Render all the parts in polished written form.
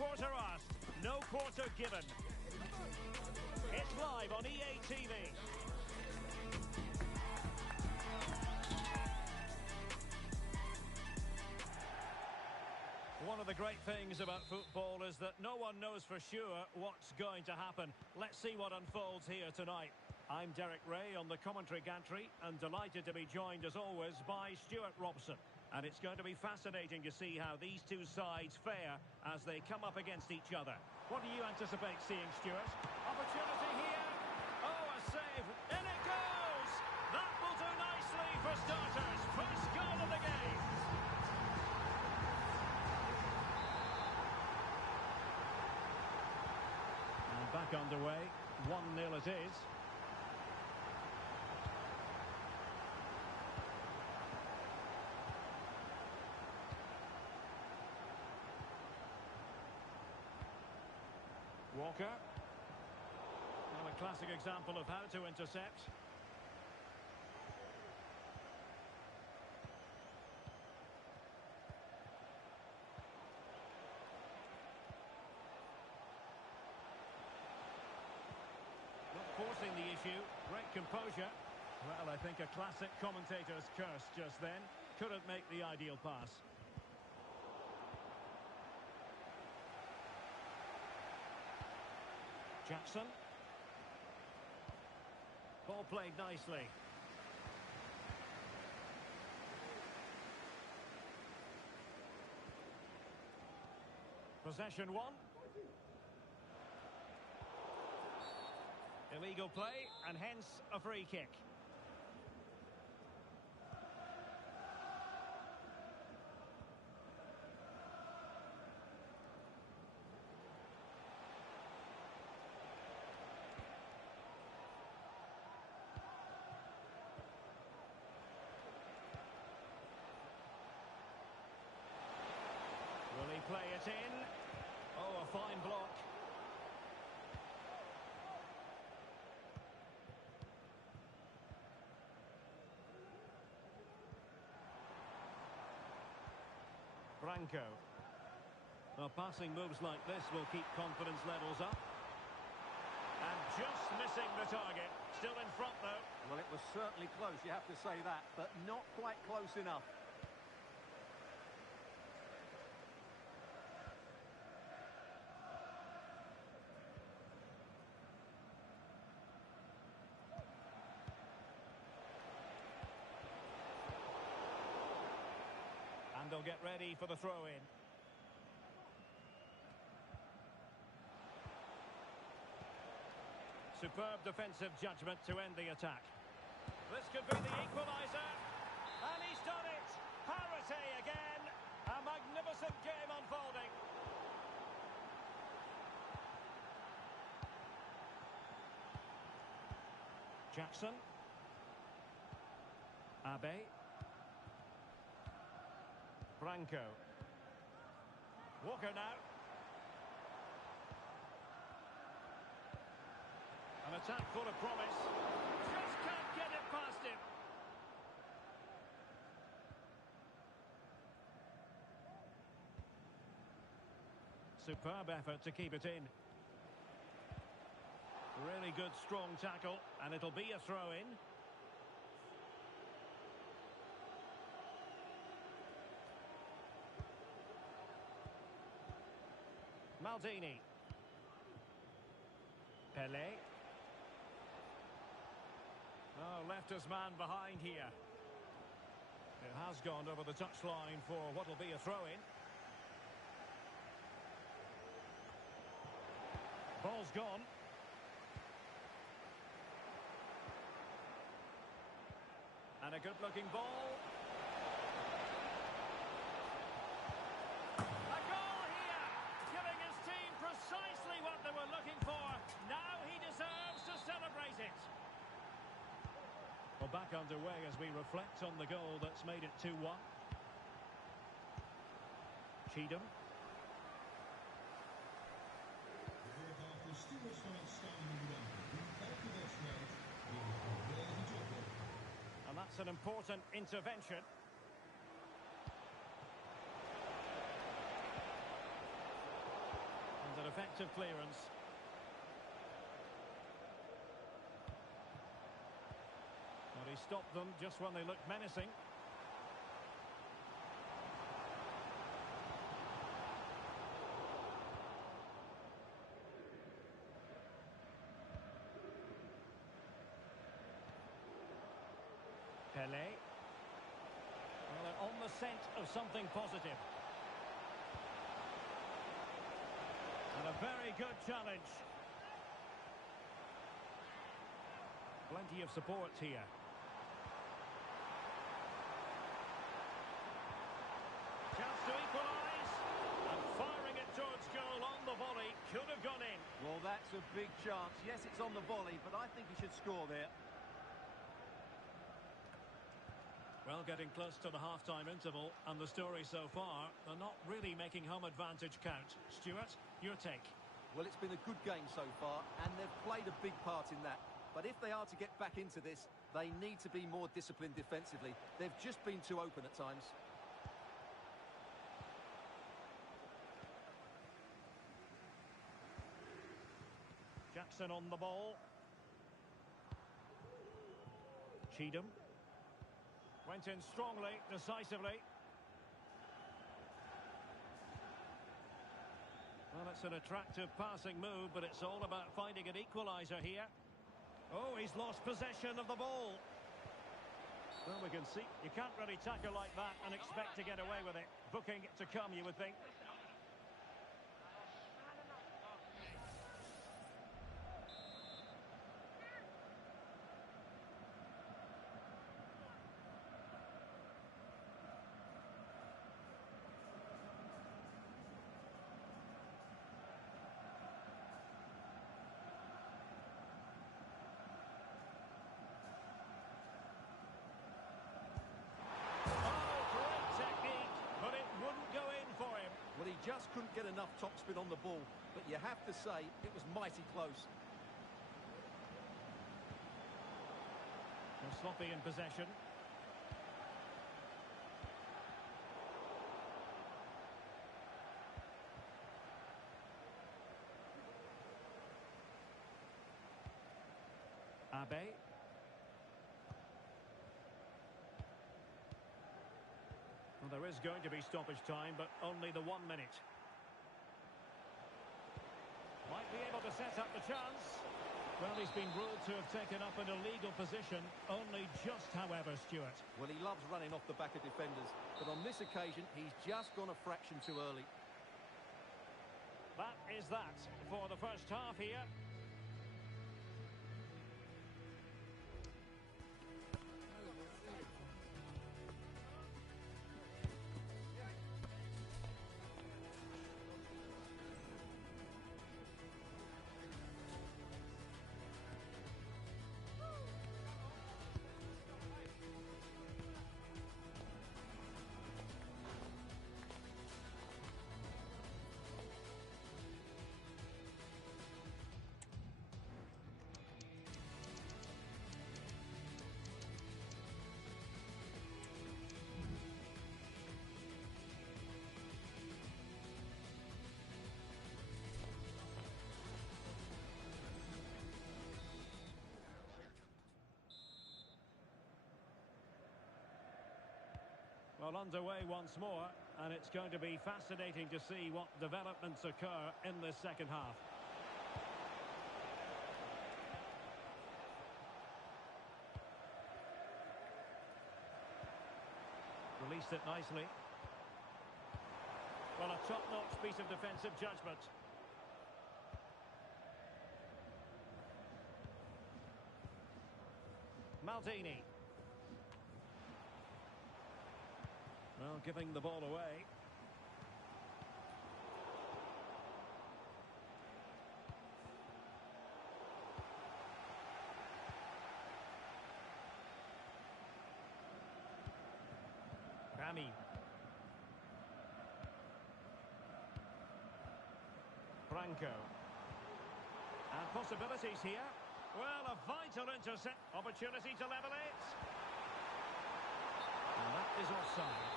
quarter asked, no quarter given. It's live on EATV. One of the great things about football is that no one knows for sure what's going to happen. Let's see what unfolds here tonight. I'm Derek Ray on the commentary gantry and delighted to be joined as always by Stuart Robson. And it's going to be fascinating to see how these two sides fare as they come up against each other. What do you anticipate seeing, Stuart? Opportunity here. Oh, a save. In it goes. That will do nicely for starters. First goal of the game. Back underway, 1-0 it is. Walker. Well, a classic example of how to intercept. Not forcing the issue, great composure. Well, I think a classic commentator's curse just then. Couldn't make the ideal pass. Jackson. Ball played nicely. Possession one. Illegal play, and hence a free kick. Will he play it in? Oh, a fine block. Branco. Well, passing moves like this will keep confidence levels up. And just missing the target. Still in front, though. Well, it was certainly close, you have to say that, but not quite close enough. And they'll get ready for the throw-in. Superb defensive judgment to end the attack. This could be the equaliser. And he's done it. Parity again. A magnificent game unfolding. Jackson. Abe. Branco. Walker now. An attack full of promise. Just can't get it past him. Superb effort to keep it in. Really good strong tackle, and it'll be a throw-in. Maldini. Pelé. Oh, left his man behind here. It has gone over the touchline for what will be a throw-in. Ball's gone. And a good-looking ball. Precisely what they were looking for. Now he deserves to celebrate it. Well, back underway as we reflect on the goal that's made it 2-1. Cheatham. And that's an important intervention. effective clearance. Well, he stopped them just when they looked menacing. Pelé. Well, they're on the scent of something positive. And a very good challenge. Plenty of support here. Chance to equalise. And firing it towards goal on the volley. Could have gone in. Well, that's a big chance. Yes, it's on the volley, but I think he should score there. Well, getting close to the half-time interval, and the story so far, they're not really making home advantage count. Stuart, your take? Well, it's been a good game so far, and they've played a big part in that. But if they are to get back into this, they need to be more disciplined defensively. They've just been too open at times. Jackson on the ball. Cheatham. Went in strongly, decisively. Well, it's an attractive passing move, but it's all about finding an equaliser here. Oh, he's lost possession of the ball. Well, we can see you can't really tackle like that and expect to get away with it. Booking to come, you would think. Well, he just couldn't get enough topspin on the ball, but you have to say it was mighty close. They're sloppy in possession. Abe. Well, there is going to be stoppage time, but only the 1 minute. Might be able to set up the chance. Well, he's been ruled to have taken up an illegal position. Only just, however, Stuart. Well, he loves running off the back of defenders, but on this occasion, he's just gone a fraction too early. That is that for the first half here. Well, underway once more, and it's going to be fascinating to see what developments occur in this second half. Released it nicely. Well, a top-notch piece of defensive judgment. Maldini. Well, giving the ball away. Rami. Franco. And possibilities here. Well, a vital intercept. Opportunity to level it. And that is offside.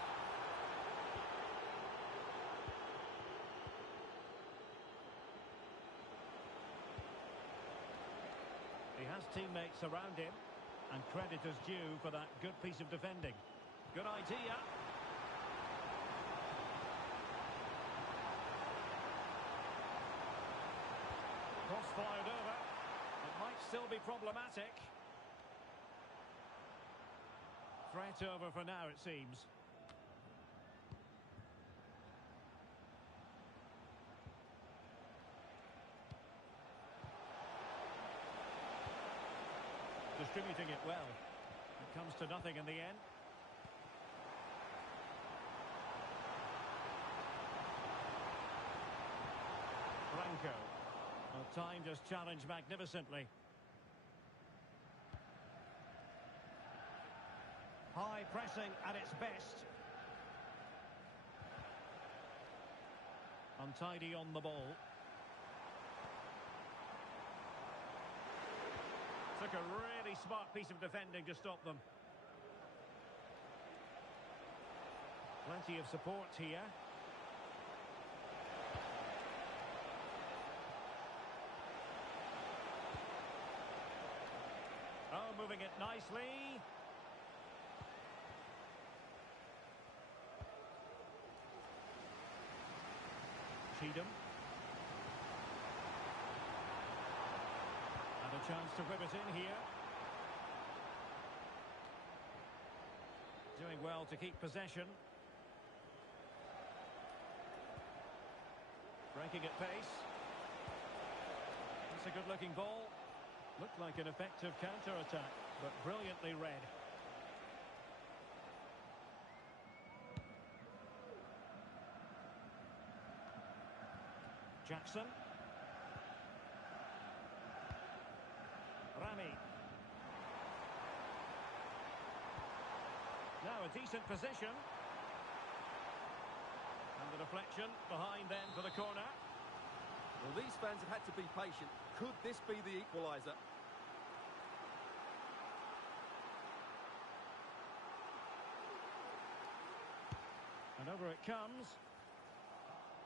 teammates around him. And credit is due for that good piece of defending. Good idea. Cross fired over. It might still be problematic. Threat over for now, it seems. Distributing it well. It comes to nothing in the end. Franco. Well, timed his challenge magnificently. High pressing at its best. Untidy on the ball. Took a really smart piece of defending to stop them. Plenty of support here. Oh, moving it nicely. Cheatham. And a chance to rip it in here. Doing well to keep possession. Breaking at pace. It's a good-looking ball. Looked like an effective counter-attack, but brilliantly read. Jackson. Rami. Now a decent position. And the deflection behind then for the corner. Well, these fans have had to be patient. Could this be the equaliser? And over it comes.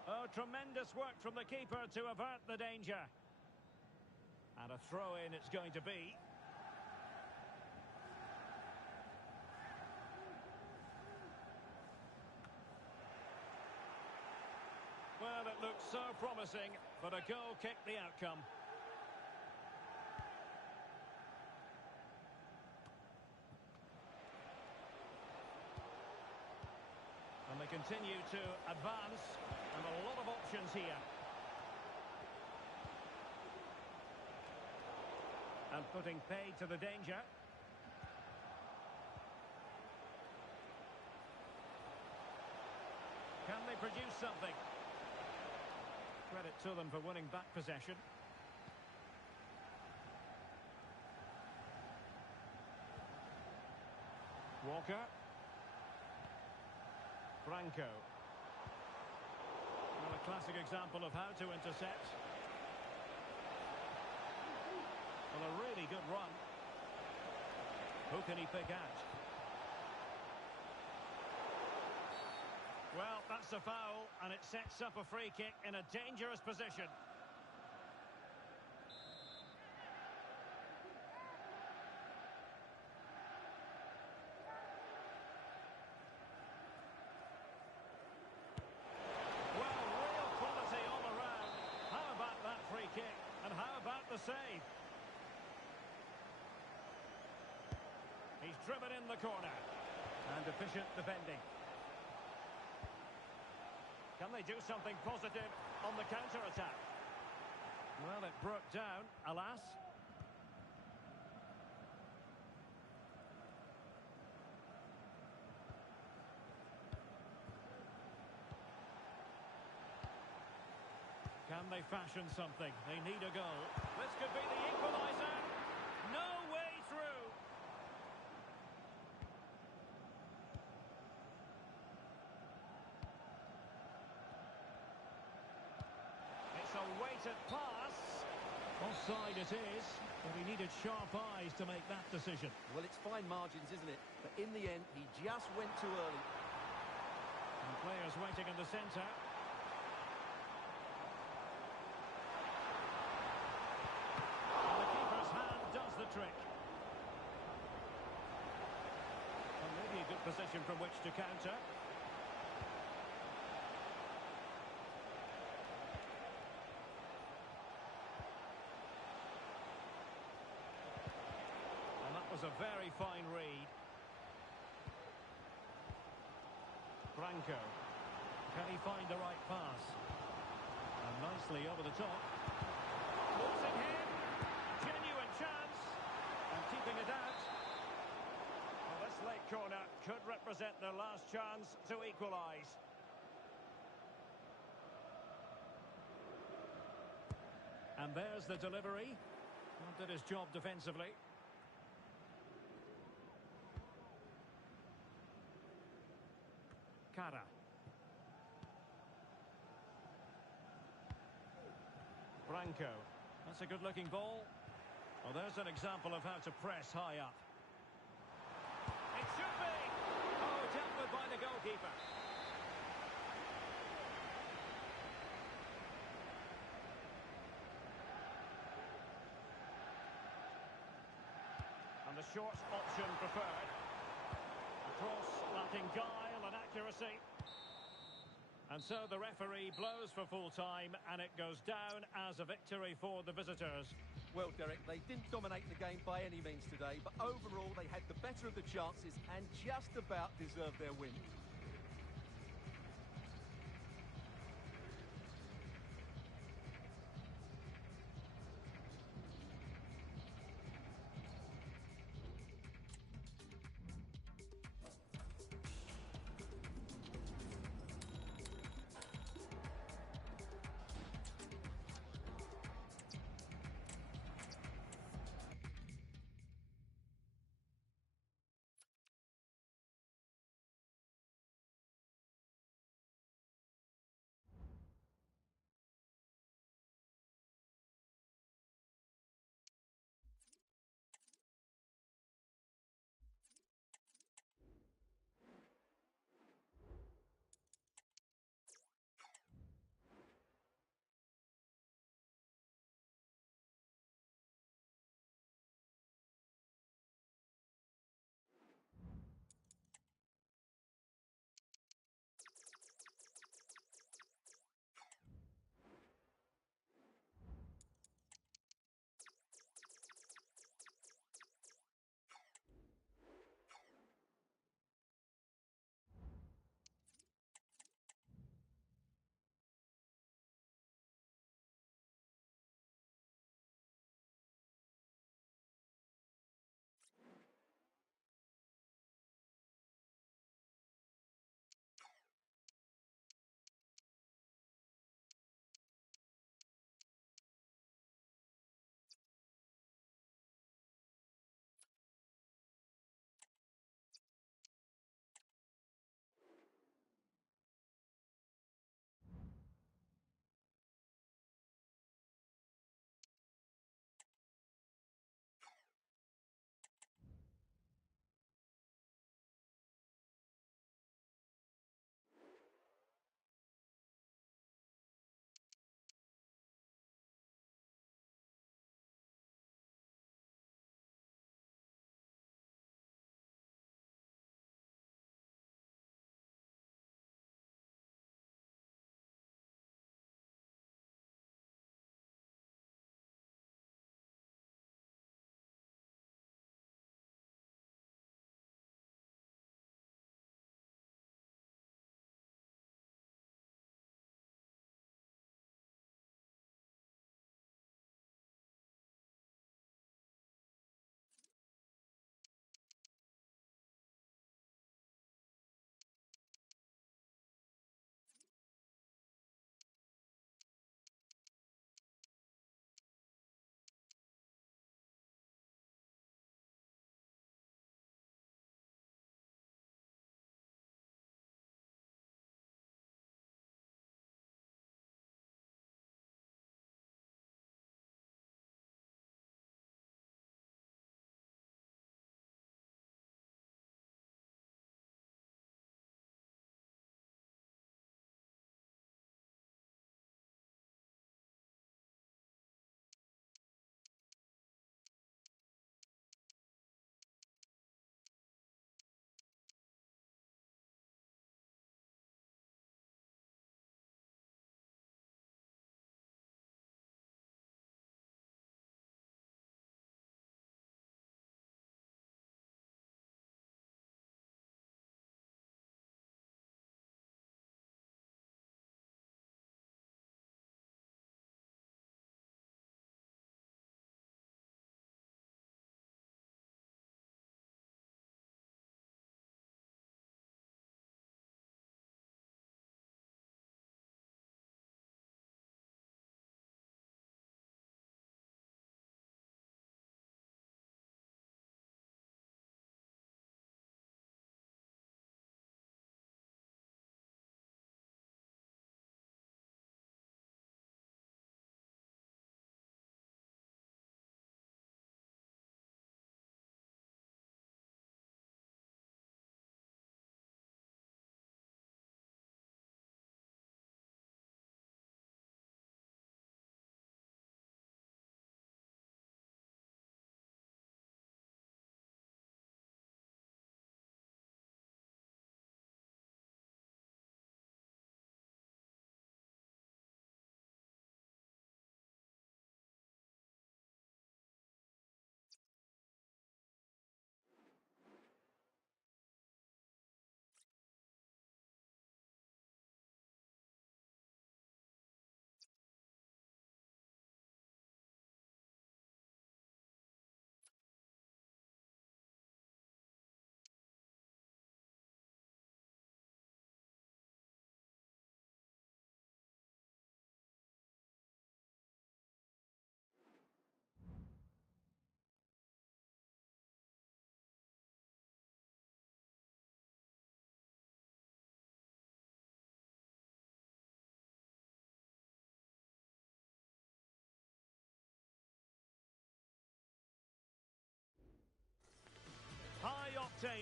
Oh, tremendous work from the keeper to avert the danger. And a throw-in it's going to be. Well, it looked so promising, but a goal kicked the outcome. And they continue to advance, and a lot of options here. And putting paid to the danger. Can they produce something? Credit to them for winning back possession. Walker. Franco. Well, a classic example of how to intercept. Well, a really good run. Who can he pick out? Well, that's a foul, and it sets up a free kick in a dangerous position. Well, real quality all around. How about that free kick? And how about the save? He's driven in the corner. And efficient defending. Can they do something positive on the counter-attack? Well, it broke down, alas. Can they fashion something? They need a goal. This could be the equaliser. No way through. It's a weighted pass. Offside it is, but he needed sharp eyes to make that decision. Well, it's fine margins, isn't it? But in the end, he just went too early. And players waiting in the centre. And the keeper's hand does the trick. position from which to counter. And that was a very fine read. Branco. Can he find the right pass? And nicely over the top. Losing him. Genuine chance. And keeping it out. Well, this late corner could represent their last chance to equalise. And there's the delivery. Well, did his job defensively. Cara. Branco. That's a good-looking ball. Well, there's an example of how to press high up. It should be! Oh, dealt with by the goalkeeper. And the short option preferred. A cross lacking guile and accuracy. And so the referee blows for full time, and it goes down as a victory for the visitors. Well, Derek, they didn't dominate the game by any means today, but overall they had the better of the chances and just about deserved their win.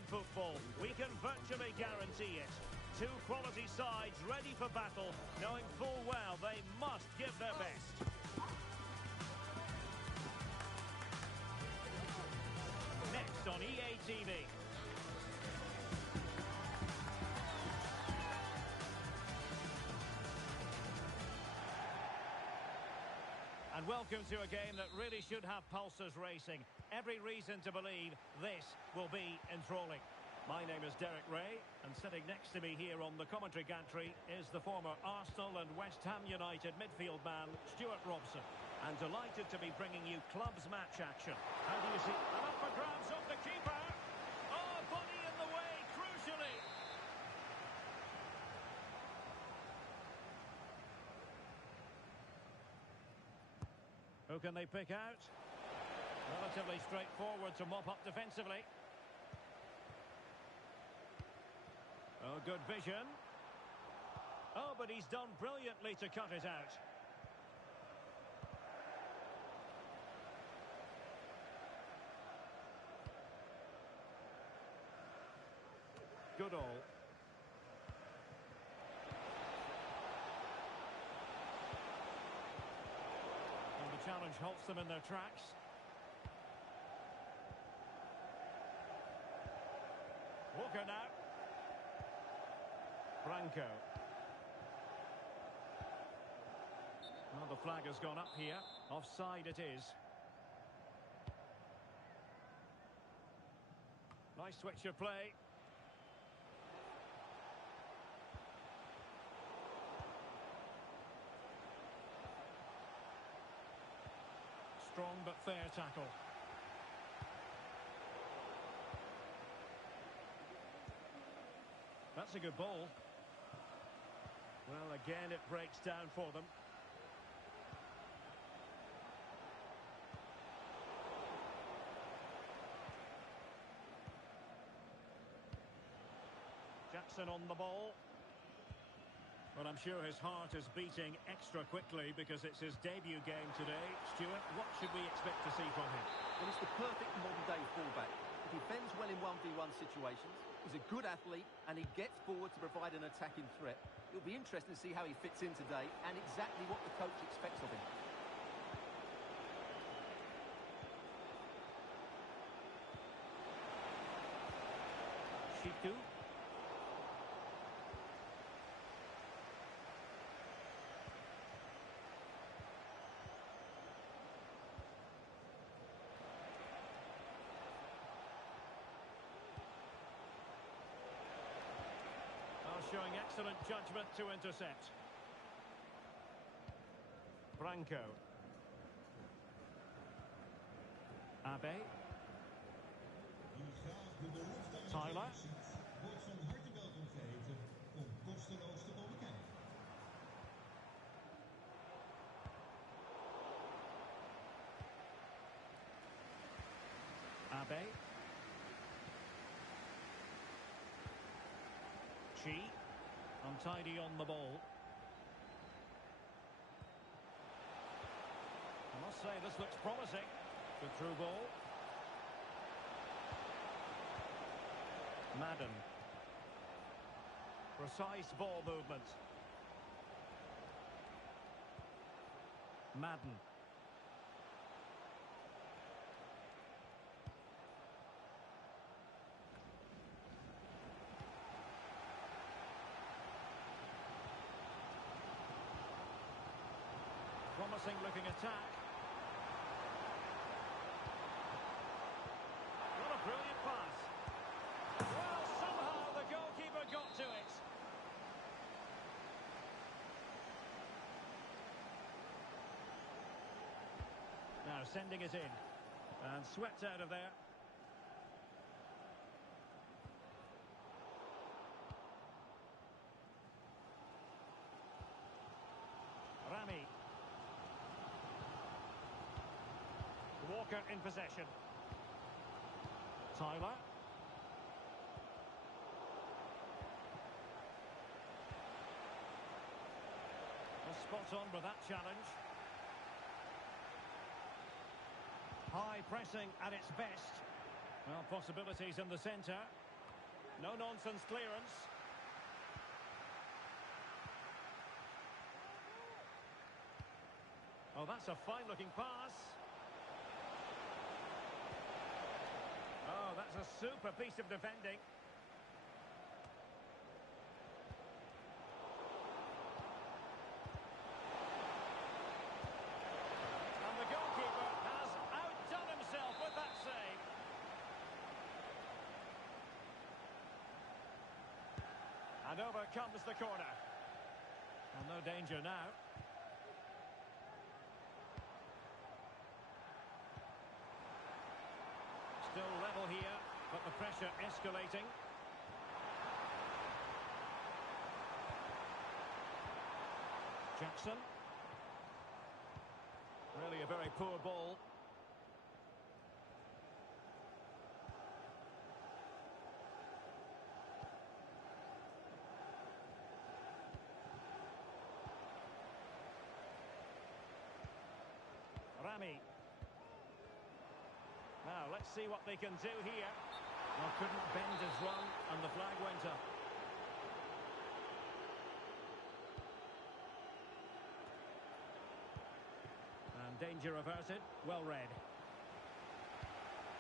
football. We can virtually guarantee it. Two quality sides ready for battle, knowing full well they must give their best. Next on EA TV. And welcome to a game that really should have pulses racing. Every reason to believe this will be enthralling. My name is Derek Ray, and sitting next to me here on the commentary gantry is the former Arsenal and West Ham United midfield man, Stuart Robson. And delighted to be bringing you clubs match action. How do you see? And up for grabs off the keeper. Oh, body in the way, crucially. Who can they pick out? Relatively straightforward to mop up defensively. Oh, good vision. Oh, but he's done brilliantly to cut it out. Good all. And the challenge halts them in their tracks. Walker now. Branco. Well, the flag has gone up here. Offside it is. Nice switch of play. Strong but fair tackle. That's a good ball. Well, again, it breaks down for them. Jackson on the ball. Well, I'm sure his heart is beating extra quickly because it's his debut game today. Stuart, what should we expect to see from him? Well, it's the perfect modern-day fullback. He defends well in 1v1 situations. He's a good athlete, and he gets forward to provide an attacking threat. It'll be interesting to see how he fits in today and exactly what the coach expects of him. Shitu. Showing excellent judgment to intercept. Branco. Abe. Tyler. Wordt van harte welkom geheten om kosteloos te komen kijken. Abe. Chi. Untidy on the ball. I must say this looks promising. Good through ball. Madden. Precise ball movement. Madden. Promising looking attack. What a brilliant pass. Well, somehow the goalkeeper got to it. Now sending it in. And swept out of there. Rami. Walker in possession. Tyler. Spot on with that challenge. High pressing at its best. Well, possibilities in the centre. No-nonsense clearance. Oh, that's a fine-looking pass. Oh, that's a super piece of defending. And the goalkeeper has outdone himself with that save. And over comes the corner. And no danger now. Still level here, but the pressure escalating. Jackson. Really a very poor ball. Rami. Now, let's see what they can do here. Well, couldn't bend his run, and the flag went up. And danger averted. Well read.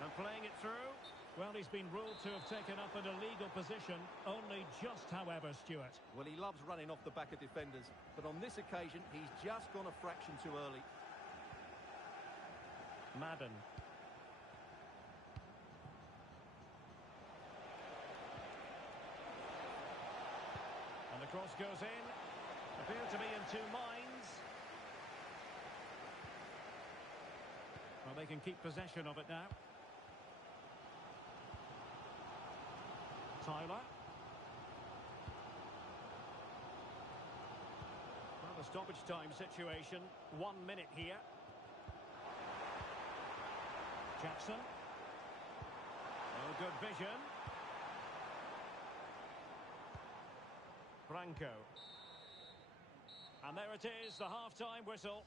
And playing it through. Well, he's been ruled to have taken up an illegal position. Only just, however, Stuart. Well, he loves running off the back of defenders, but on this occasion, he's just gone a fraction too early. Madden. And the cross goes in. Appear to be in two minds. Well, they can keep possession of it now. Tyler. Well, the stoppage time situation. 1 minute here. Jackson. Oh, good vision. Branco. And there it is, the half-time whistle.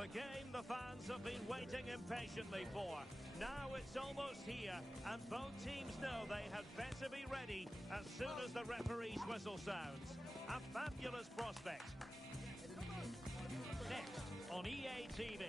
The game the fans have been waiting impatiently for. Now it's almost here, and both teams know they had better be ready as soon as the referee's whistle sounds. A fabulous prospect. Next on EA TV.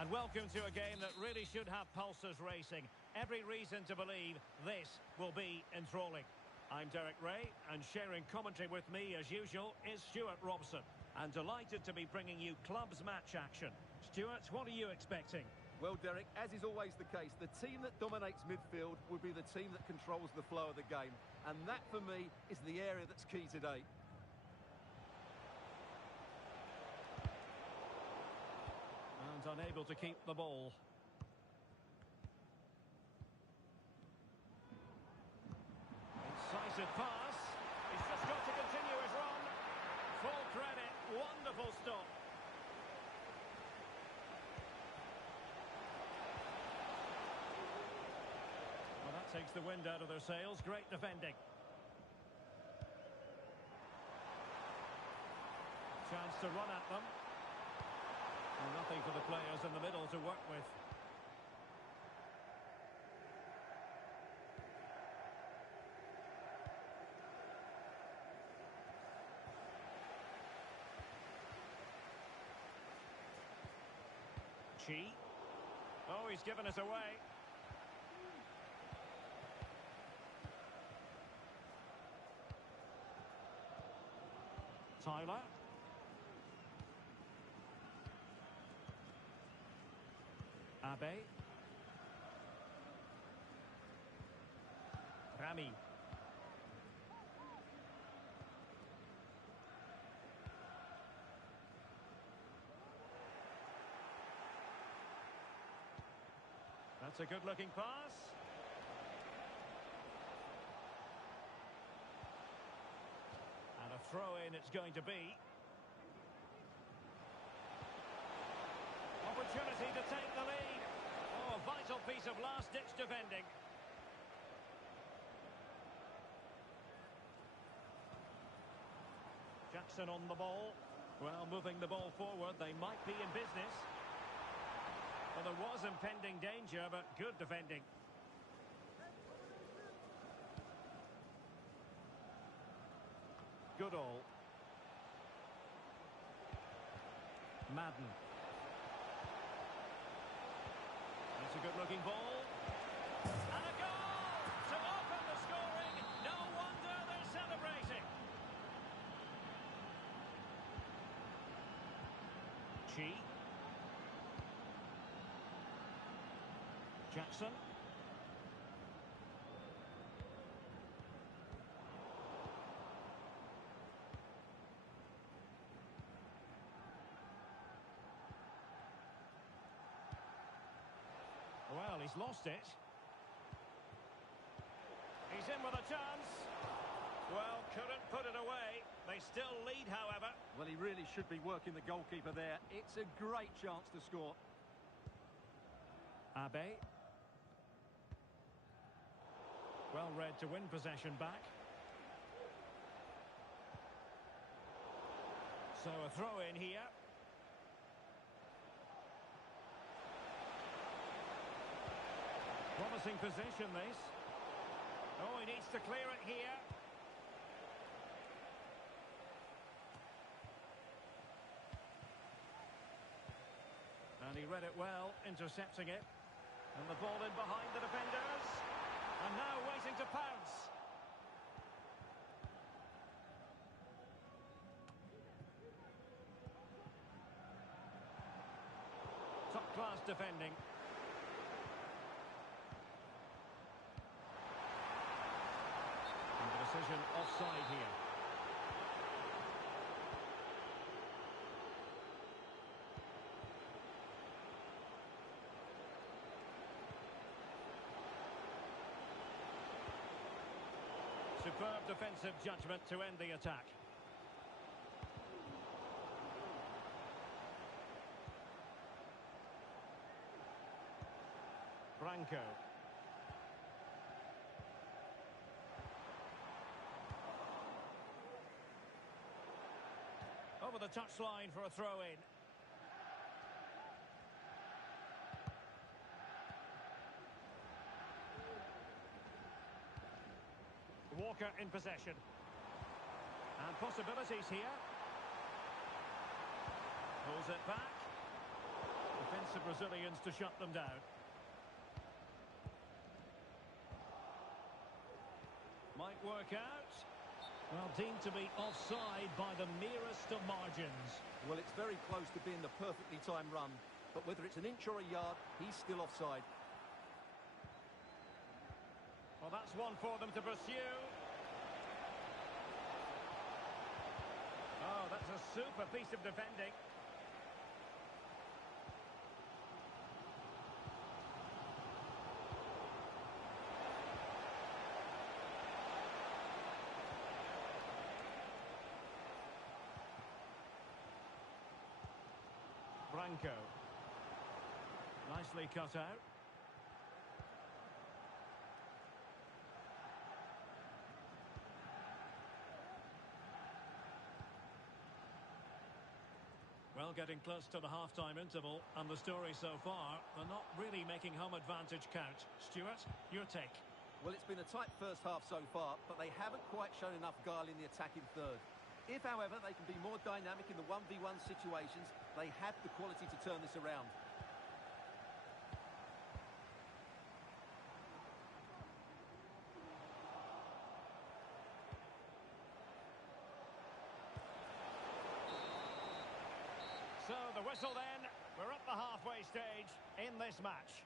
And welcome to a game that really should have pulses racing. Every reason to believe this will be enthralling. I'm Derek Ray, and sharing commentary with me as usual is Stuart Robson. And delighted to be bringing you clubs match action. Stuart, what are you expecting? Well, Derek, as is always the case, the team that dominates midfield will be the team that controls the flow of the game. And that, for me, is the area that's key today. And unable to keep the ball. Incisive pass. He's just got to continue his run. Full credit. Wonderful stop. Well, that takes the wind out of their sails. Great defending. Chance to run at them. And nothing for the players in the middle to work with. Chi. Oh, he's given us away. Tyler. Abe. Rami. That's a good-looking pass. And a throw-in it's going to be. Opportunity to take the lead. Oh, a vital piece of last-ditch defending. Jackson on the ball. Well, moving the ball forward, they might be in business. Well, there was impending danger, but good defending. Goodall. Madden. That's a good-looking ball. And a goal to open the scoring. No wonder they're celebrating. Chi. Jackson. Well, he's lost it. He's in with a chance. Well, couldn't put it away. They still lead, however. Well, he really should be working the goalkeeper there. It's a great chance to score. Abe. Well read to win possession back. So a throw in here. Promising position, this. Oh, he needs to clear it here. And he read it well, intercepting it. And the ball in behind the defenders. And now waiting to pounce. Top-class defending. And the decision offside here. Superb defensive judgment to end the attack. Branco. over the touchline for a throw-in. Walker in possession. And possibilities here. Pulls it back. Defensive Brazilians to shut them down. Might work out. Well, deemed to be offside by the merest of margins. Well, it's very close to being the perfectly timed run, but whether it's an inch or a yard, he's still offside. Well, that's one for them to pursue. Oh, that's a super piece of defending. Branco. Nicely cut out. Well, getting close to the half-time interval, and the story so far, they're not really making home advantage count. Stuart, your take? Well, it's been a tight first half so far, but they haven't quite shown enough guile in the attacking third. If, however, they can be more dynamic in the 1v1 situations, they have the quality to turn this around. So, the whistle then. We're up the halfway stage in this match.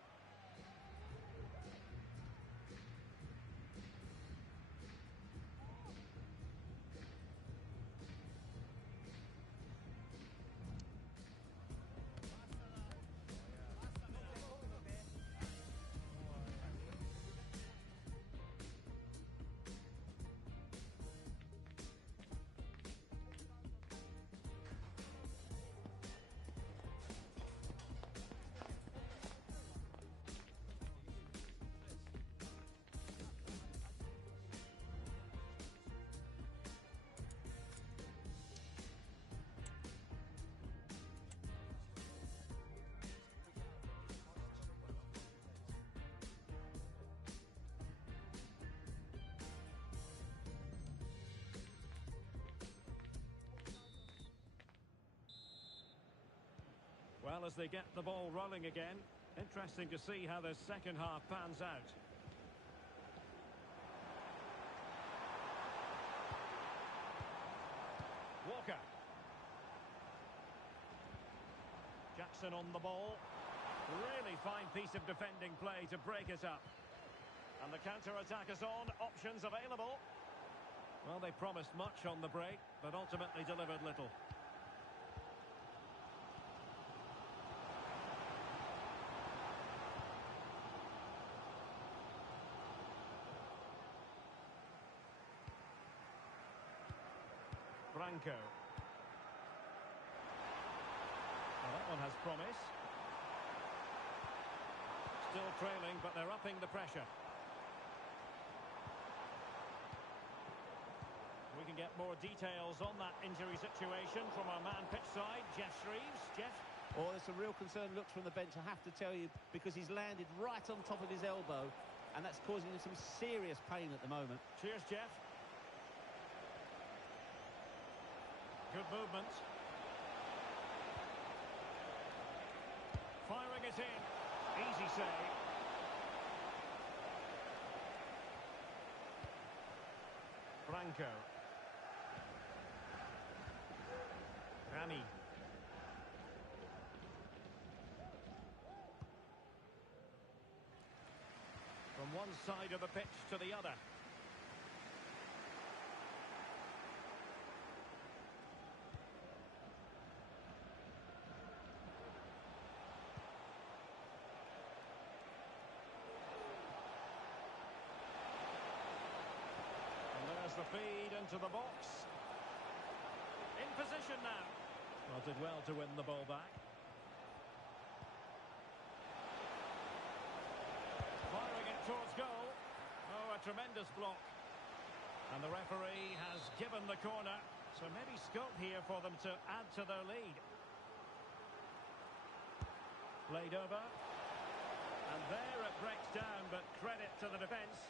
Well, as they get the ball rolling again, interesting to see how the second half pans out. Walker. Jackson on the ball. Really fine piece of defending play to break it up. And the counter-attack is on. Options available. Well, they promised much on the break, but ultimately delivered little. Branco. Well, that one has promise. Still trailing, but they're upping the pressure. We can get more details on that injury situation from our man pitch side, Jeff Shreves. Jeff? Oh, there's some real concerned looks from the bench, I have to tell you, because he's landed right on top of his elbow, and that's causing him some serious pain at the moment. Cheers, Jeff. Good movement. Firing it in. Easy save. Branco. Rami. From one side of the pitch to the other. The feed into the box. In position now. Well, did well to win the ball back. Firing it towards goal. Oh, a tremendous block. And the referee has given the corner. So maybe scope here for them to add to their lead. Played over. And there it breaks down, but credit to the defence.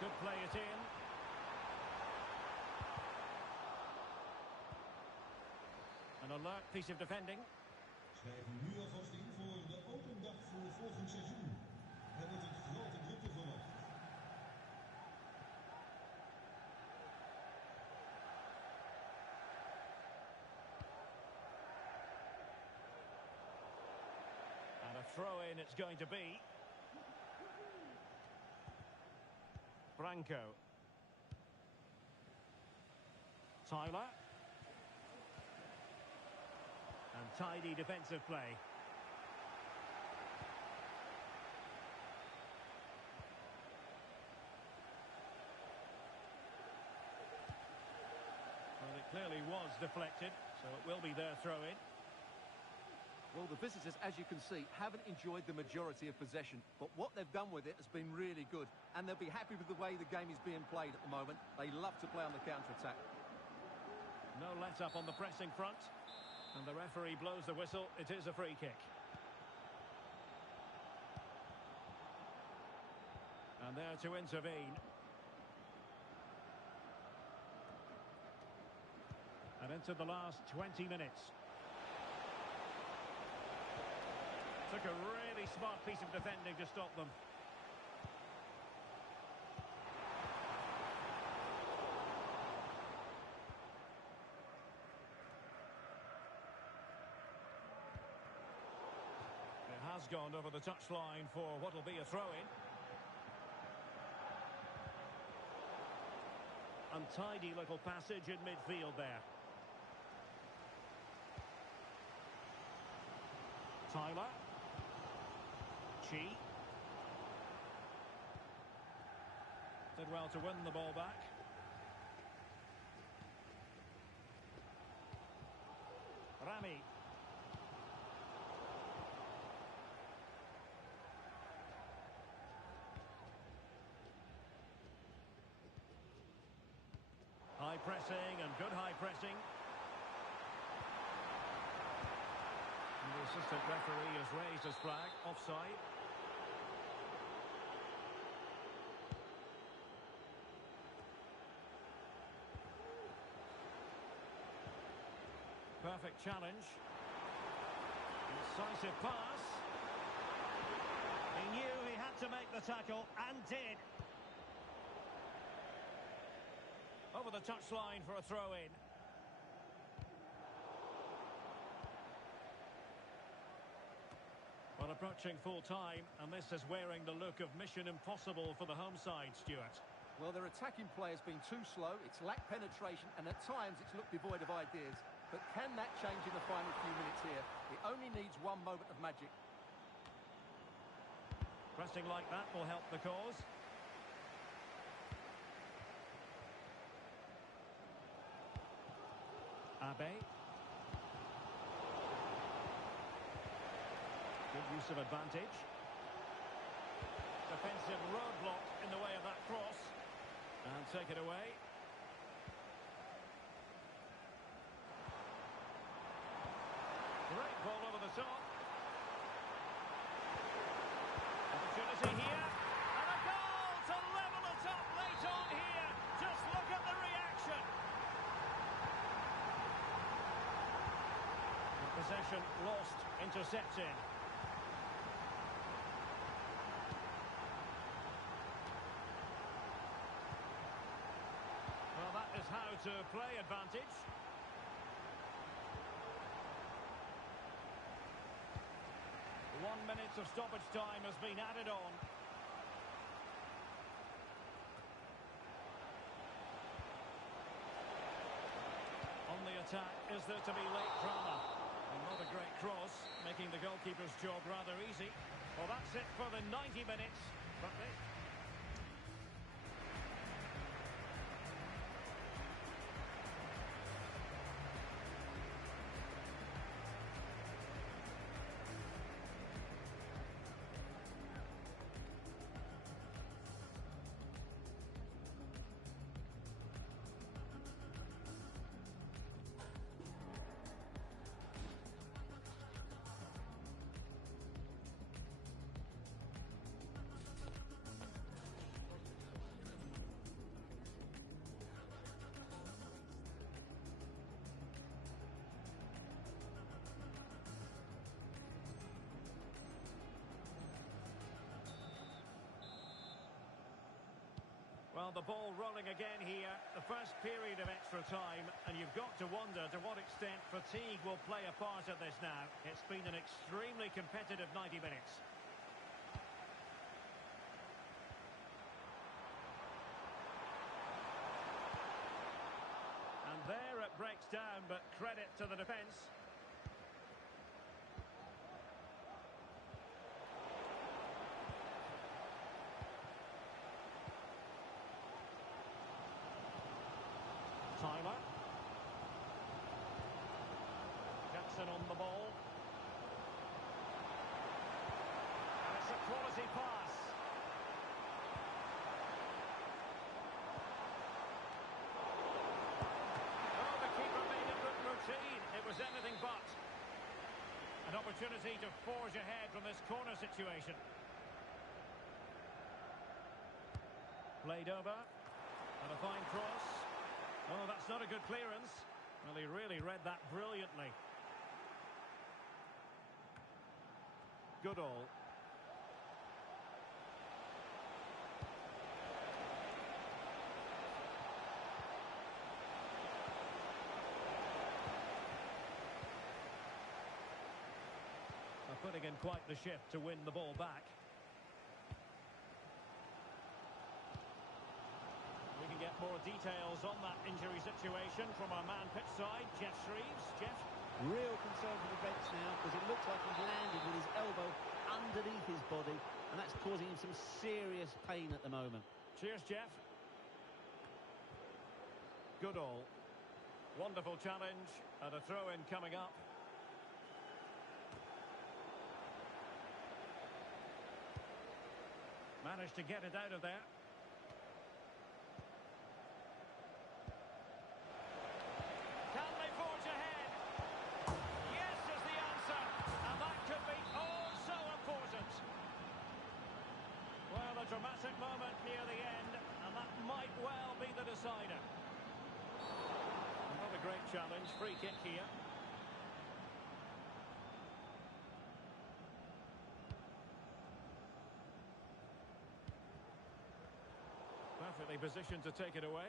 Could play it in. An alert piece of defending. Schrijven nu alvast in voor de open dag voor volgend seizoen. Er wordt een grote drukte verwacht. And a throw-in it's going to be. Branco. Tyler. And tidy defensive play. Well, it clearly was deflected, so it will be their throw-in. Well, the visitors, as you can see, haven't enjoyed the majority of possession, but what they've done with it has been really good, and they'll be happy with the way the game is being played at the moment. They love to play on the counter-attack. No let-up on the pressing front, and the referee blows the whistle. It is a free kick. And there to intervene. And into the last 20 minutes. Took a really smart piece of defending to stop them. It has gone over the touchline for what will be a throw-in. Untidy little passage in midfield there. Tyler. Did well to win the ball back. Rami. High pressing and good high pressing. And the assistant referee has raised his flag. Offside. Perfect challenge. Decisive pass. He knew he had to make the tackle and did. Over the touchline for a throw-in. Well, approaching full time, and this is wearing the look of mission impossible for the home side, Stuart. Well, their attacking play has been too slow, it's lacked penetration, and at times it's looked devoid of ideas. But can that change in the final few minutes here? It only needs one moment of magic. Pressing like that will help the cause. Abe. Good use of advantage. Defensive roadblock in the way of that cross. And take it away. Great ball over the top. Opportunity here. And a goal to level it up late on here. Just look at the reaction. The possession lost, intercepted. Well, that is how to play advantage. 1 minute of stoppage time has been added on. On the attack, is there to be late drama? And not a great cross, making the goalkeeper's job rather easy. Well, that's it for the 90 minutes. But this... Well, the ball rolling again here. The first period of extra time, and you've got to wonder to what extent fatigue will play a part of this now. It's been an extremely competitive 90 minutes. And there it breaks down, but credit to the defence. Tyler. Jackson on the ball. And it's a quality pass. Oh, the keeper made it look routine. It was anything but. An opportunity to forge ahead from this corner situation. Played over. And a fine cross. Oh, that's not a good clearance. Well, he really read that brilliantly. Goodall. They're putting in quite the shift to win the ball back. We can get more details on that injury situation from our man pitch side, Jeff Shreves. Jeff? Real concern for the bench now because it looks like he's landed with his elbow underneath his body, and that's causing him some serious pain at the moment. Cheers, Jeff. Goodall. Wonderful challenge, and a throw-in coming up. Managed to get it out of there. Can they forge ahead? Yes is the answer, and that could be oh so important. Well, a dramatic moment near the end, and that might well be the decider. Another great challenge, free kick here. Perfectly positioned to take it away.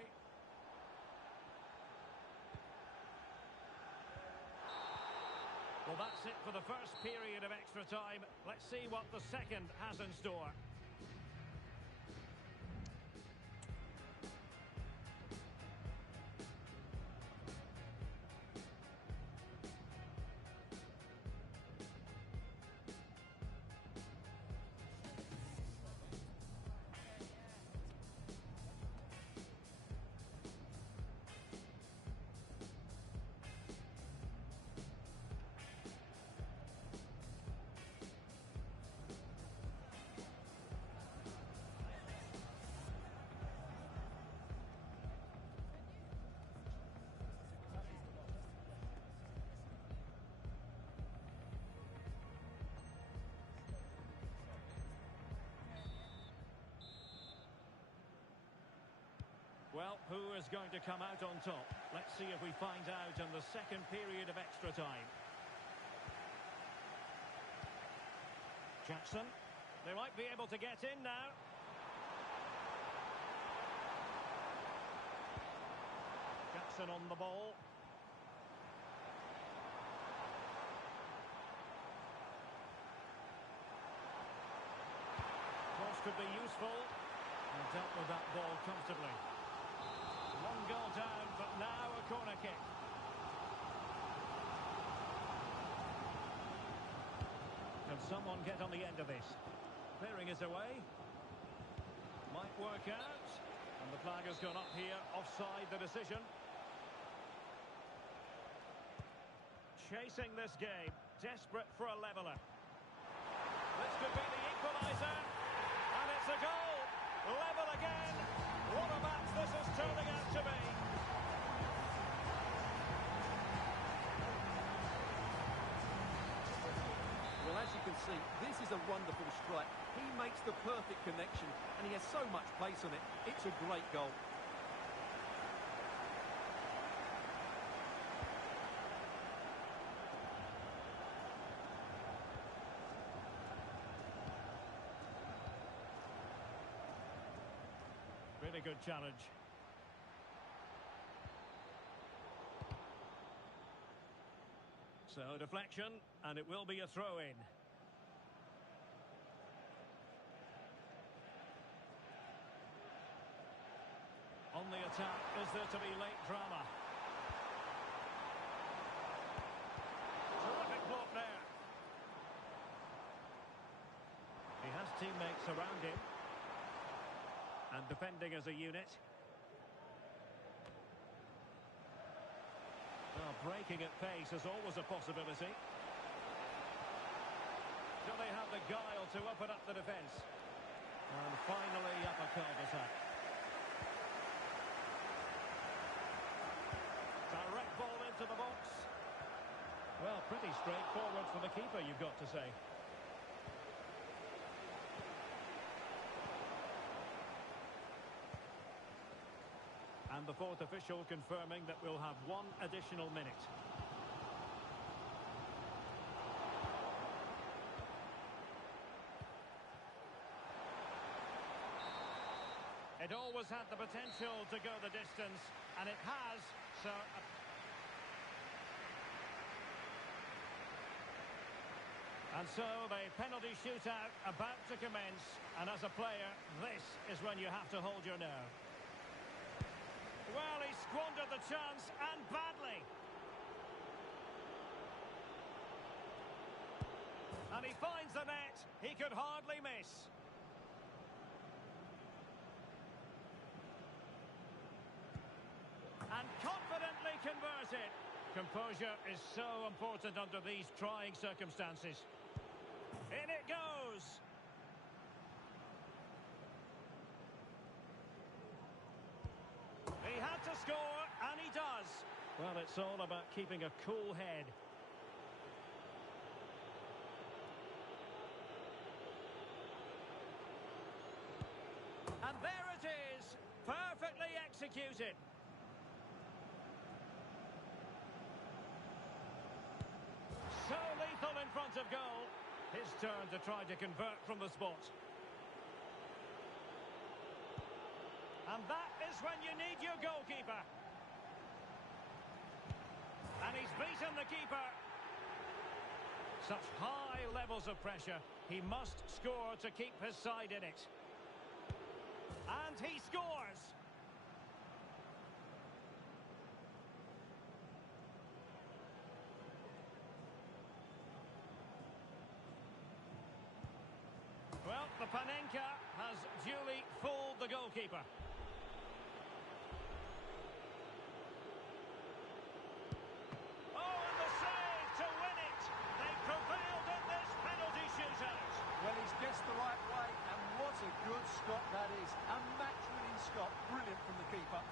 Well, that's it for the first period of extra time. Let's see what the second has in store. Well, who is going to come out on top? Let's see if we find out in the second period of extra time. Jackson. They might be able to get in now. Jackson on the ball. Cross could be useful. And dealt with that ball comfortably. One goal down, but now a corner kick. Can someone get on the end of this? Clearing is away. Might work out. And the flag has gone up here. Offside the decision. Chasing this game. Desperate for a leveller. This could be the equaliser. And it's a goal. Level again. What a match this is turning out to be. Well, as you can see, this is a wonderful strike. He makes the perfect connection, and he has so much pace on it. It's a great goal. Really good challenge. So, deflection, and it will be a throw-in. On the attack, is there to be late drama? Terrific block there. He has teammates around him. And defending as a unit. Well, breaking at pace is always a possibility. Do they have the guile to open up the defence? And finally, up a cul-de-sac. Direct ball into the box. Well, pretty straightforward for the keeper, you've got to say. And the fourth official confirming that we'll have one additional minute. It always had the potential to go the distance, and it has, so... And so the penalty shootout about to commence, and as a player, this is when you have to hold your nerve. Well, he squandered the chance, and badly. And he finds the net. He could hardly miss. And confidently converted. Composure is so important under these trying circumstances. In it goes. He had to score, and he does. Well, it's all about keeping a cool head. And there it is, perfectly executed. So lethal in front of goal. His turn to try to convert from the spot. And that is when you need your goalkeeper. And he's beaten the keeper. Such high levels of pressure. He must score to keep his side in it. And he scores. Well, the Panenka has duly fooled the goalkeeper. Oh, and the save to win it. They prevailed in this penalty shootout. Well, he's guessed the right way, and what a good stop that is. A match-winning stop, brilliant from the keeper.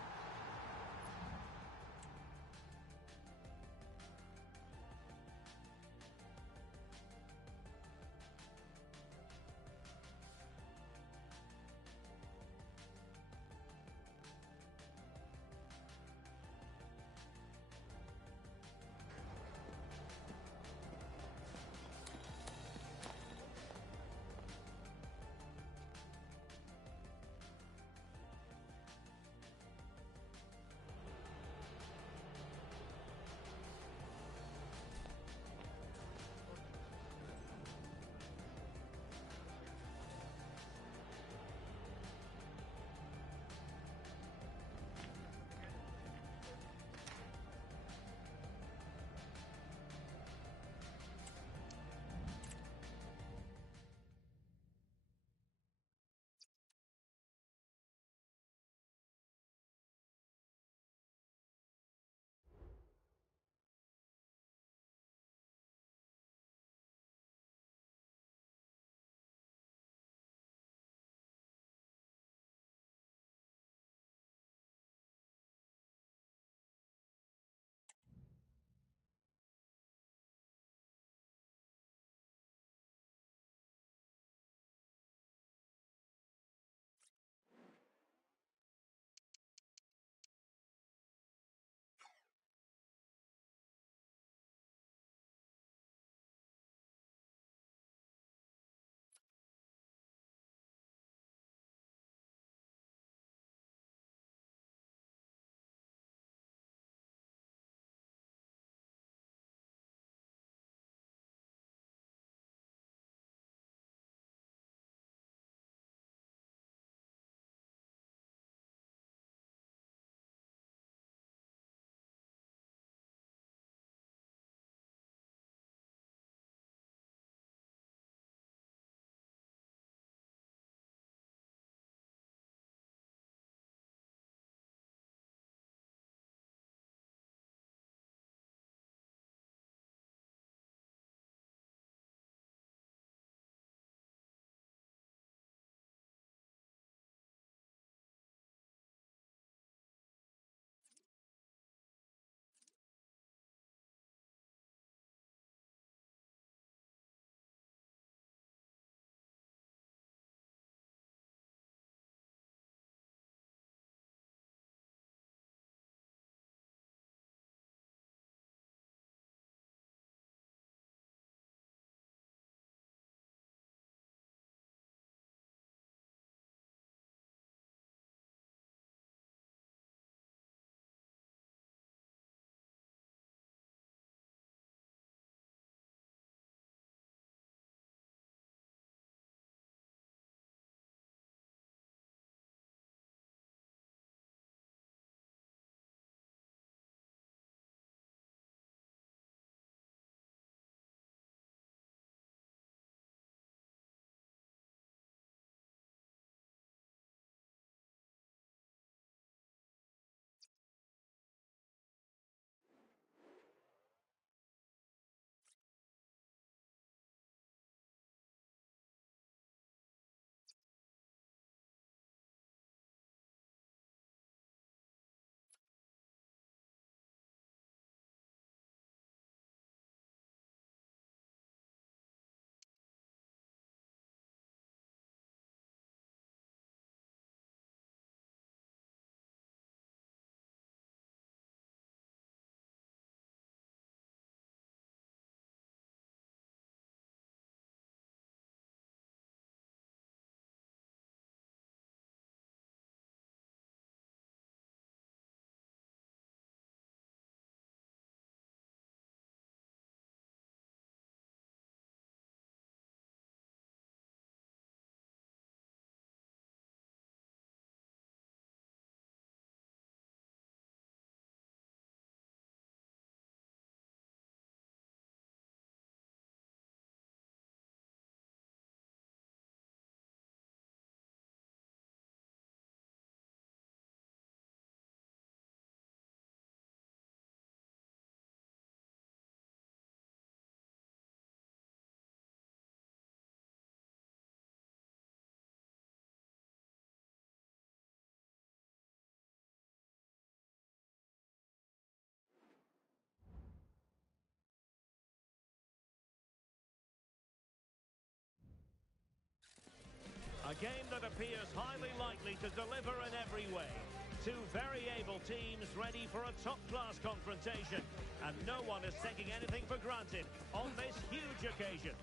game that appears highly likely to deliver in every way. Two very able teams ready for a top-class confrontation. And no one is taking anything for granted on this huge occasion.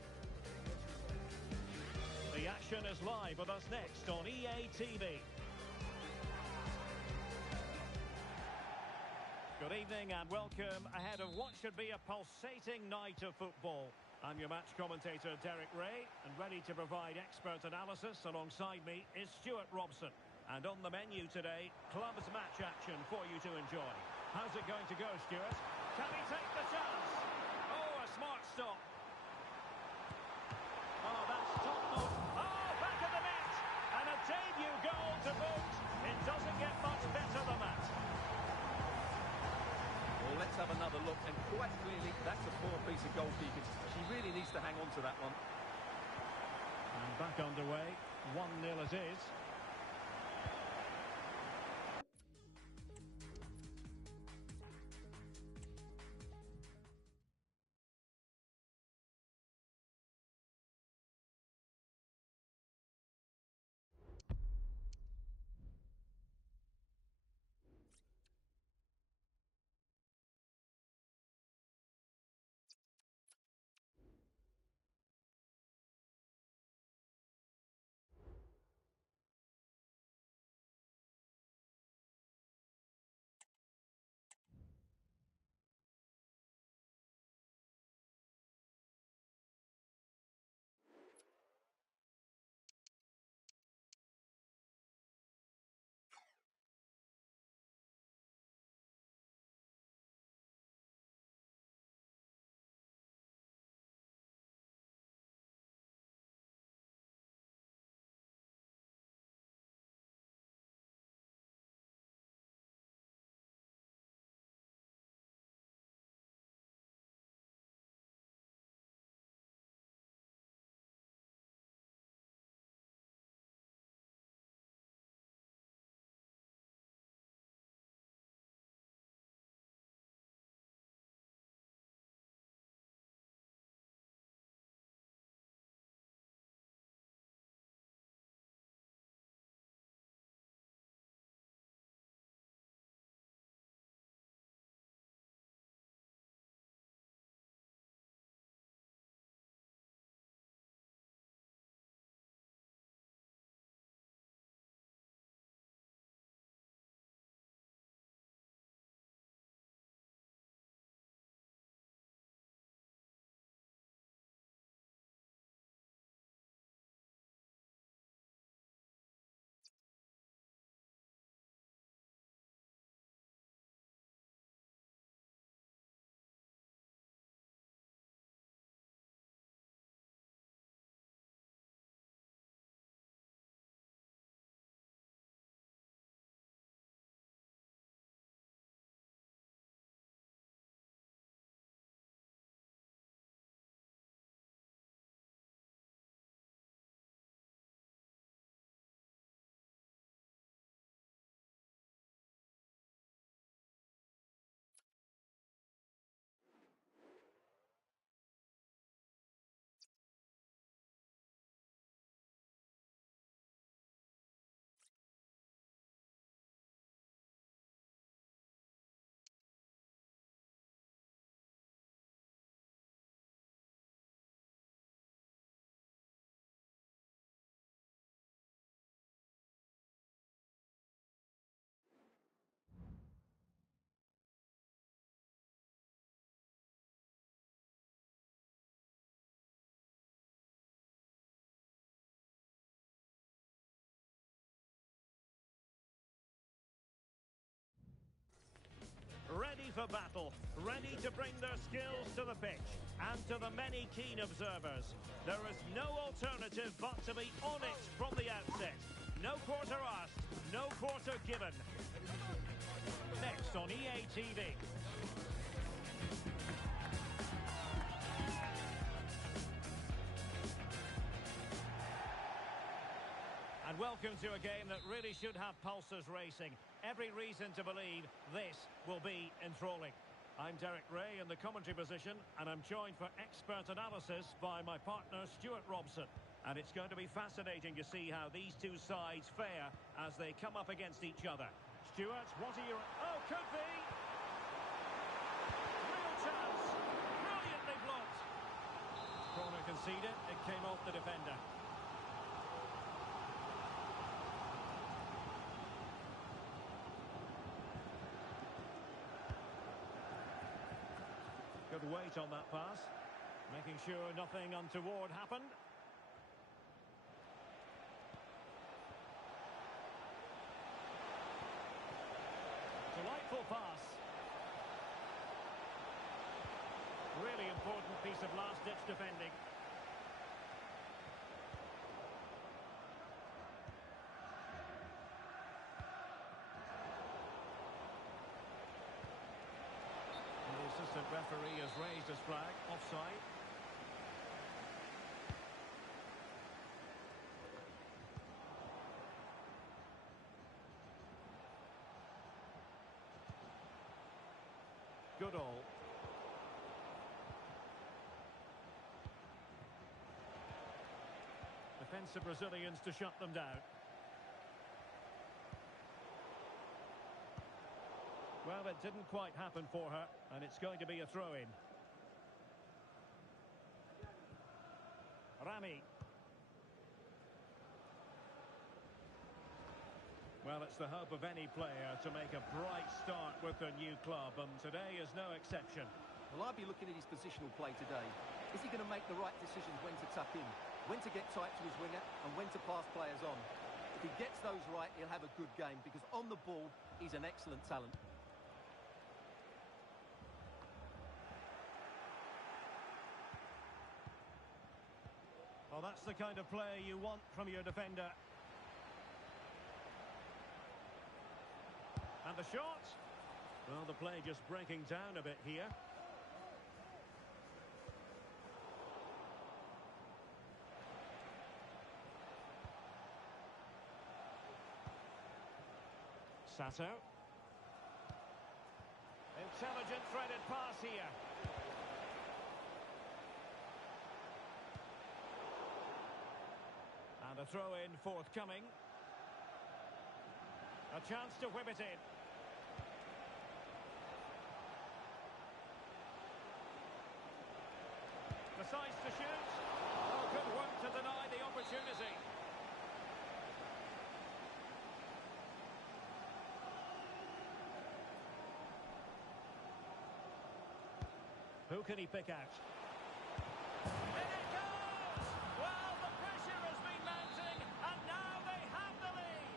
The action is live with us next on EA TV. Good evening and welcome ahead of what should be a pulsating night of football. I'm your match commentator Derek Ray, and ready to provide expert analysis alongside me is Stuart Robson. And on the menu today, clubs match action for you to enjoy. How's it going to go, Stuart? Can he take the chance? Oh, a smart stop. Oh, that's top note. Oh, back of the net! And a debut goal to boot. It doesn't get much better than that. Well, let's have another look, and quite clearly, that's a poor piece of goalkeeping. She really needs to hang on to that one. And back underway, 1-0 it is. Ready for battle, ready to bring their skills to the pitch. And to the many keen observers, there is no alternative but to be on it from the outset. No quarter asked, no quarter given. Next on EA TV. And welcome to a game that really should have pulses racing. Every reason to believe this will be enthralling. I'm Derek Ray in the commentary position, and I'm joined for expert analysis by my partner Stuart Robson. And it's going to be fascinating to see how these two sides fare as they come up against each other. Stuart, what are your... Oh, could be! Real chance! Brilliantly blocked! Corner conceded, it came off the defender. Good weight on that pass. Making sure nothing untoward happened. Delightful pass. Really important piece of last-ditch defending. The assistant referee has raised his flag. Offside. Goodall. Defensive Brazilians to shut them down. Well, it didn't quite happen for her, and it's going to be a throw-in. Rami. Well, it's the hope of any player to make a bright start with their new club, and today is no exception. Well, I'd be looking at his positional play today. Is he going to make the right decisions when to tuck in, when to get tight to his winger, and when to pass players on? If he gets those right, he'll have a good game, because on the ball, he's an excellent talent. Well, that's the kind of play you want from your defender. And the shot. Well, the play just breaking down a bit here. Sato. Intelligent threaded pass here. And a throw-in forthcoming. A chance to whip it in. Decides to shoot. Oh, good work to deny the opportunity. Who can he pick out? In it goes! Well, the pressure has been mounting, and now they have the lead.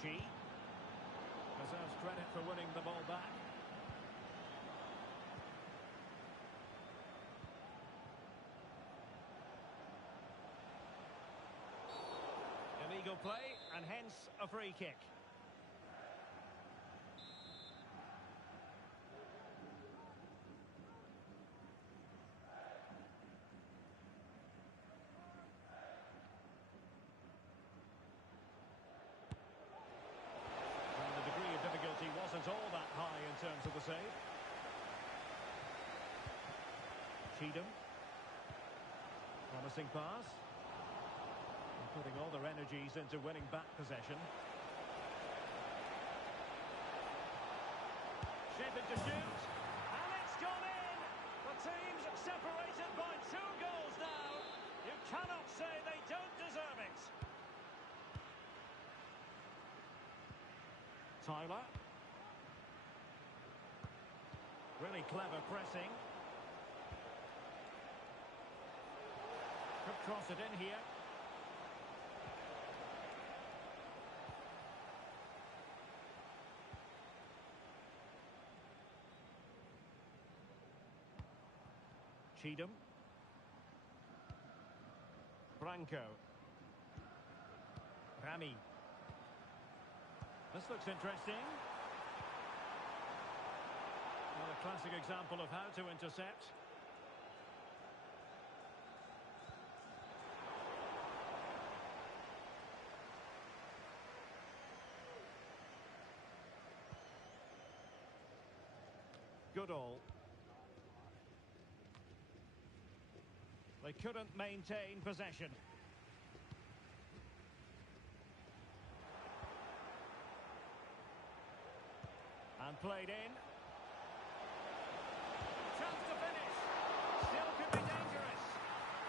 Chi deserves credit for winning the ball back. Illegal play, and hence a free kick. Well, the degree of difficulty wasn't all that high in terms of the save. Cheatham. Promising pass. Putting all their energies into winning back possession. Shaping to shoot. And it's gone in! The team's separated by 2 goals now. You cannot say they don't deserve it. Tyler. Really clever pressing. Could cross it in here. Cheatham. Branco. Rami. This looks interesting. Well, a classic example of how to intercept. Goodall. They couldn't maintain possession. And played in. Chance to finish. Still could be dangerous.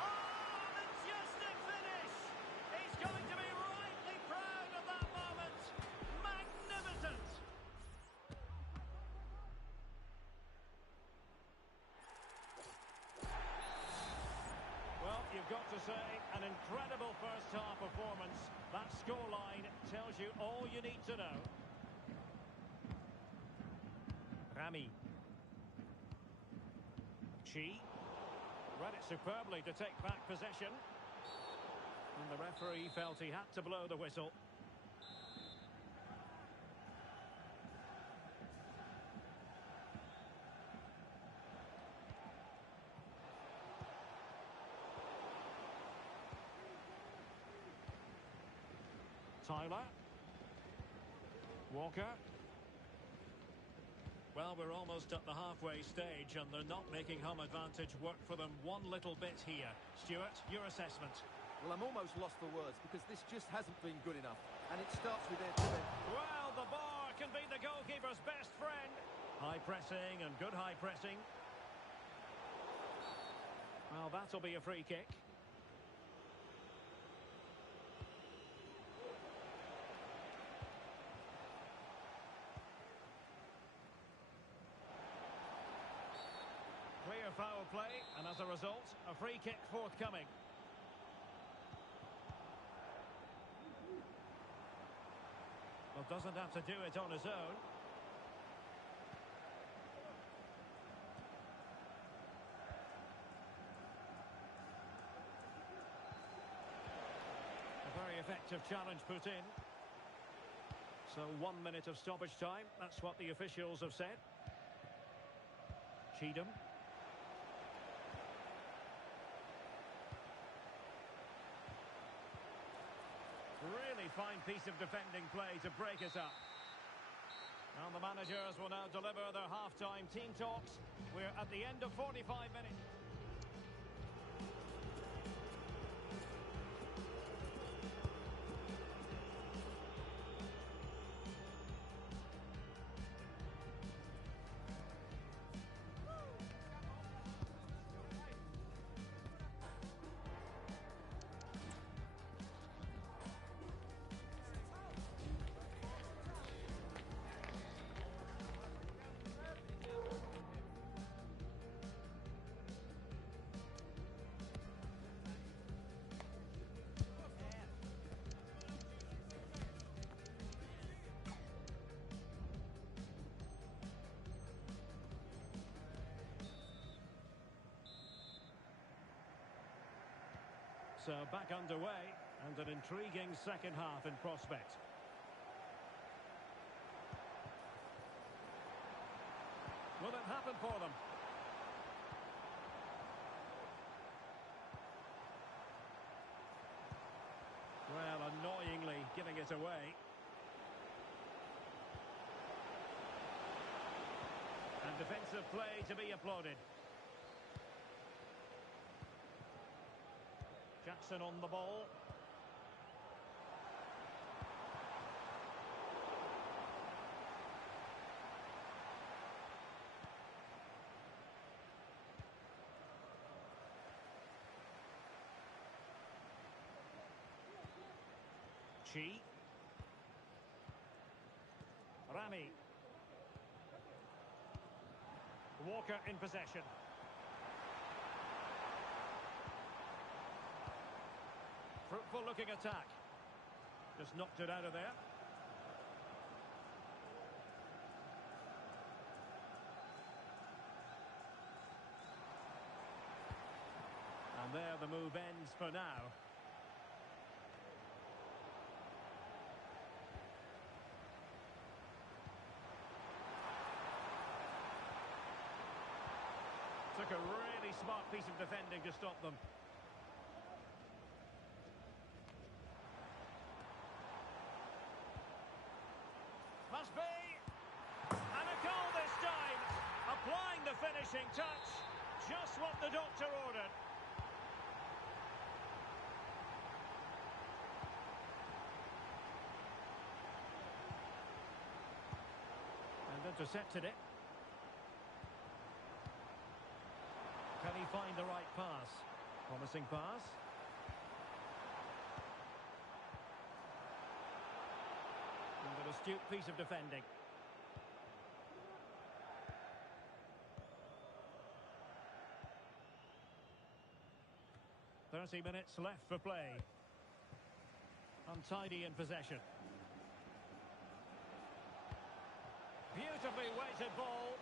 Oh, majestic finish! He's going to be rightly proud of that moment. Magnificent! Well, you've got to say, an incredible first-half performance. That scoreline tells you all you need to know. Rami. Chi. Read it superbly to take back possession. And the referee felt he had to blow the whistle. Tyler. Walker. Well, we're almost at the halfway stage and they're not making home advantage work for them one little bit here. Stuart, your assessment? Well, I'm almost lost for words because this just hasn't been good enough. And it starts with their defence. Well, the bar can be the goalkeeper's best friend. High pressing and good high pressing. Well, that'll be a free kick. Clear foul play, and as a result, a free kick forthcoming. Well, doesn't have to do it on his own. A very effective challenge put in. So 1 minute of stoppage time, that's what the officials have said. Cheatham. Really fine piece of defending play to break it up. And the managers will now deliver their half-time team talks. We're at the end of 45 minutes. So back underway, and an intriguing second half in prospect. Will it happen for them? Well, annoyingly giving it away. And defensive play to be applauded. Jackson on the ball. Chi. Rami. Walker in possession. Fruitful looking attack. Just knocked it out of there. And there the move ends for now. Took a really smart piece of defending to stop them. Must be. And a goal this time. Applying the finishing touch. Just what the doctor ordered. Intercepted it. Can he find the right pass? Promising pass. And an astute piece of defending. "30 minutes left for play. Untidy in possession. Beautifully weighted ball.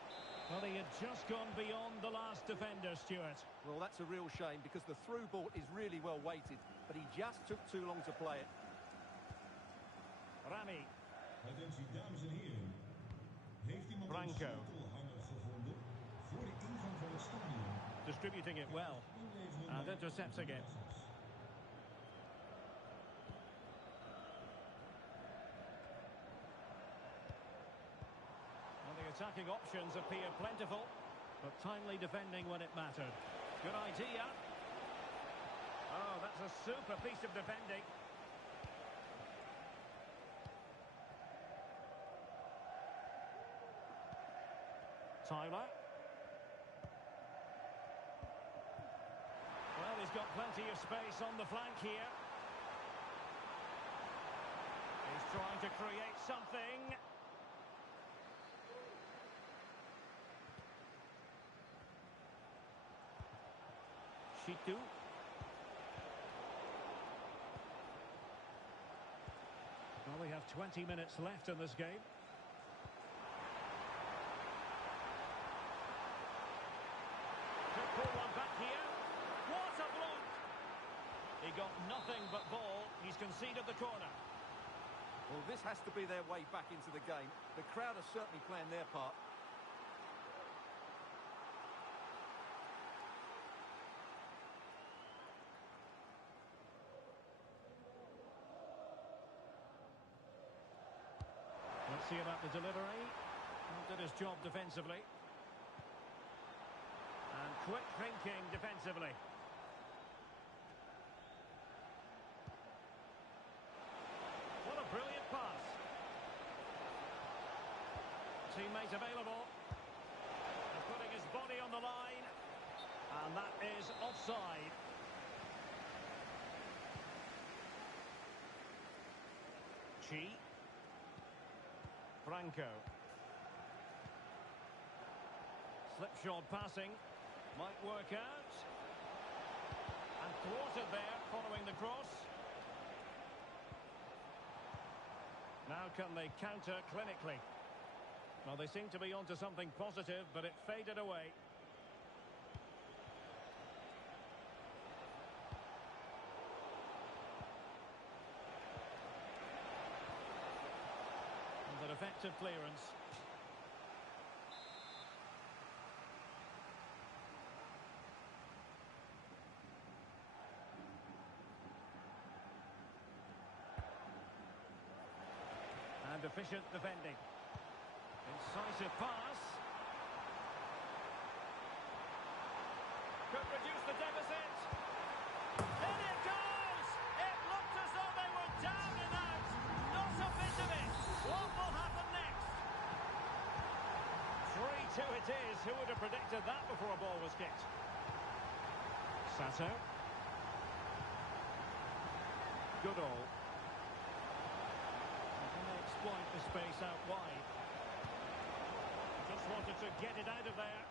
Well, he had just gone beyond the last defender, Stuart. Well, that's a real shame because the through ball is really well weighted, but he just took too long to play it. Rami. Attentie dames en heren. Heeft iemand een Branco. sleutelhanger gevonden voor de ingang van het stadion? Distributing it well. Inleveren And bij intercepting it. Basis. Well, the attacking options appear plentiful, but timely defending when it mattered. Good idea. Oh, that's a super piece of defending. Tyler. Well, he's got plenty of space on the flank here. He's trying to create something. Shitu. Well, we have 20 minutes left in this game. Could pull one back here. What a block! He got nothing but ball. He's conceded the corner. Well, this has to be their way back into the game. The crowd are certainly playing their part. Let's see about the delivery. Did his job defensively. And quick thinking defensively. What a brilliant pass. Teammate available. And putting his body on the line. And that is offside. Chi. Branco. Slipshod passing. Might work out. And thwarted there following the cross. Now can they counter clinically? Well, they seem to be onto something positive, but it faded away. And an effective clearance. And efficient defending. Incisive pass. Could reduce the deficit. In it goes! It looked as though they were down and out. Not a bit of it. What will happen next? 3-2 it is. Who would have predicted that before a ball was kicked? Sato. Goodall. Exploit the space out wide. Just wanted to get it out of there.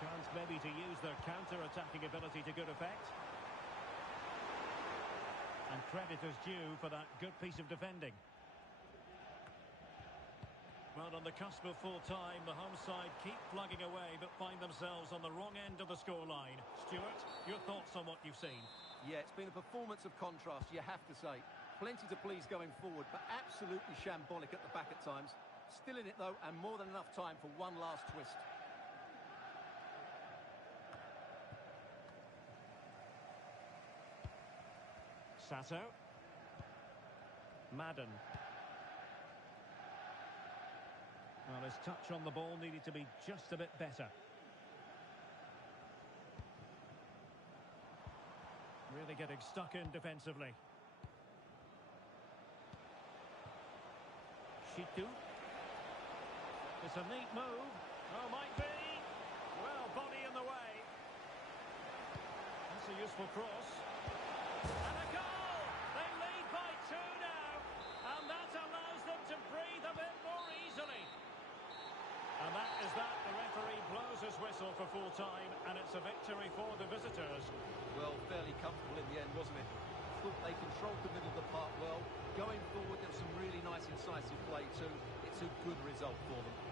Chance maybe to use their counter-attacking ability to good effect. And credit is due for that good piece of defending. Well, on the cusp of full time, the home side keep plugging away but find themselves on the wrong end of the scoreline. Stuart, your thoughts on what you've seen? Yeah, it's been a performance of contrast, you have to say. Plenty to please going forward, but absolutely shambolic at the back at times. Still in it, though, and more than enough time for one last twist. Sato. Madden. Well, his touch on the ball needed to be just a bit better. Really getting stuck in defensively. Shitu. It's a neat move. Oh, might be. Well, body in the way. That's a useful cross. And a goal! They lead by 2 now. And that allows them to breathe a bit more easily. And that is that. The referee blows his whistle for full time, and it's a victory for the visitors. Well, fairly comfortable in the end, wasn't it? I thought they controlled the middle of the park well. Going forward, there was some really nice incisive play too. It's a good result for them.